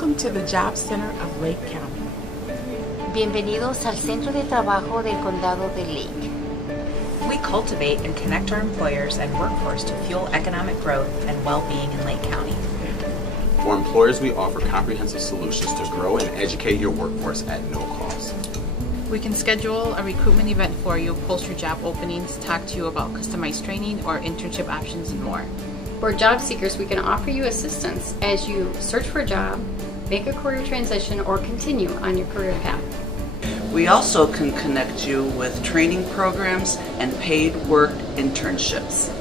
Welcome to the Job Center of Lake County. Bienvenidos al Centro de Trabajo del Condado de Lake. We cultivate and connect our employers and workforce to fuel economic growth and well-being in Lake County. For employers, we offer comprehensive solutions to grow and educate your workforce at no cost. We can schedule a recruitment event for you, post your job openings, talk to you about customized training or internship options and more. For job seekers, we can offer you assistance as you search for a job, make a career transition, or continue on your career path. We also can connect you with training programs and paid work internships.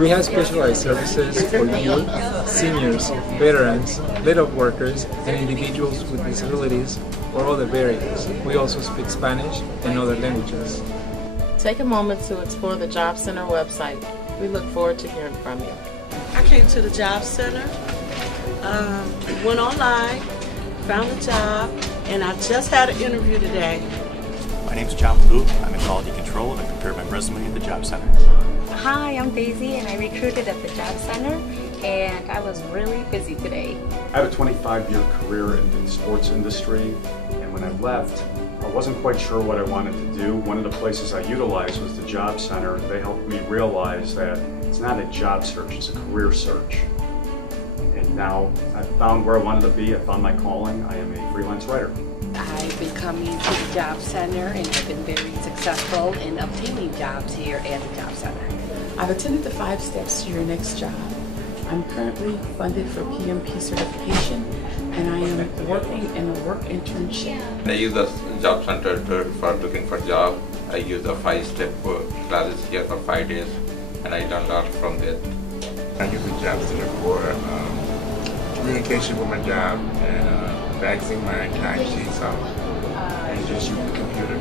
We have specialized services for youth, seniors, veterans, laid-off workers, and individuals with disabilities or other barriers. We also speak Spanish and other languages. Take a moment to explore the Job Center website. We look forward to hearing from you. I came to the Job Center, went online, found a job, and I just had an interview today. My name is John Blue. I'm in quality control and I prepared my resume at the Job Center. Hi, I'm Daisy and I recruited at the Job Center and I was really busy today. I have a 25-year career in the sports industry, and when I left, I wasn't quite sure what I wanted to do. One of the places I utilized was the Job Center. They helped me realize that it's not a job search, it's a career search. And now I've found where I wanted to be, I found my calling. I am a freelance writer. I've been coming to the Job Center and I've been very successful in obtaining jobs here at the Job Center. I've attended the 5 steps to your next job. I'm currently funded for PMP certification and I am working in a work internship. I use the Job Center for looking for a job. I use the 5-step classes here for 5 days and I learn a lot from that. I use the Job Center for communication with my job and faxing my time sheets out and just use the computer.